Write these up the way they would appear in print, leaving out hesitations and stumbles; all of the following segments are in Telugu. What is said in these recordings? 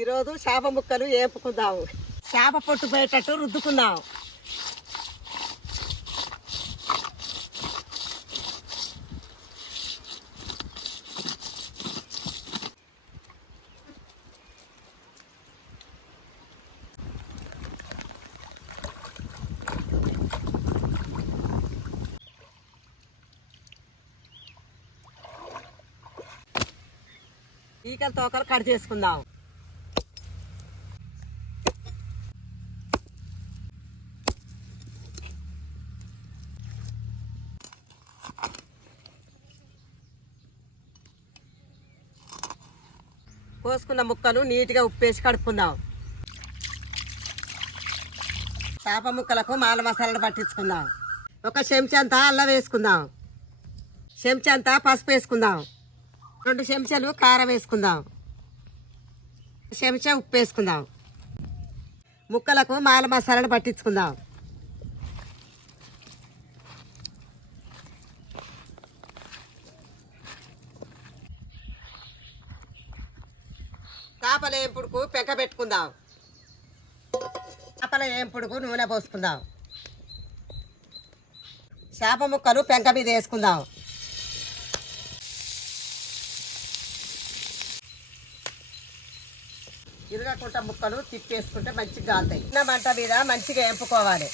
ఈరోజు చేప ముక్కలు వేపుకుందాము. చేప పొట్టు పోయేటట్టు రుద్దుకుందాం. ఈకల తోకలు కట్ చేసుకుందాం. కోసుకున్న ముక్కలు నీట్గా ఉప్పేసి కడుక్కుందాం. చేప ముక్కలకు మాల మసాలాలు పట్టించుకుందాం. ఒక చెంచంతా అల్లం వేసుకుందాం. చెంచంతా పసుపు వేసుకుందాం. 2 చెంచాలు కారం వేసుకుందాం. చెంచా ఉప్పు వేసుకుందాం. ముక్కలకు మాల మసాలాలు పట్టించుకుందాం. చేపల ఏంపుడుకు పెంక పెట్టుకుందాం. చేపల ఏంపుడుకు నూనె పోసుకుందాం. చేప ముక్కలు పెంక మీద వేసుకుందాం. ఇరగకుంట ముక్కలు తిప్పేసుకుంటే మంచిగా కాలుతాయి. చిన్న మంట మీద మంచిగా వేపుకోవాలి.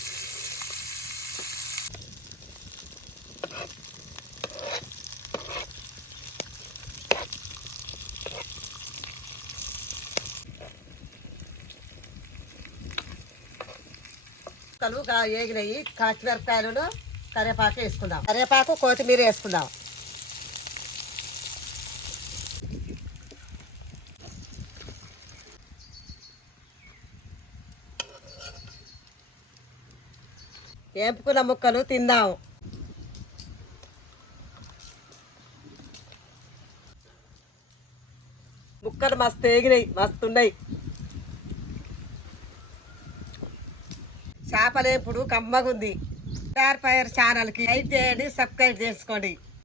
ముక్కలు వేగినాయి. పచ్చిమిరపకాయలు కరివేపాకు వేసుకుందాం. కరివేపాకు కొత్తిమీర వేసుకుందాం. వేపుకున్న ముక్కలు తిందాం. ముక్కలు మస్తు వేగినాయి, మస్తున్నాయి. చేపలేపుడు కమ్మగుంది. ఫైర్ ఛానల్కి లైక్ చేయండి, సబ్స్క్రైబ్ చేసుకోండి.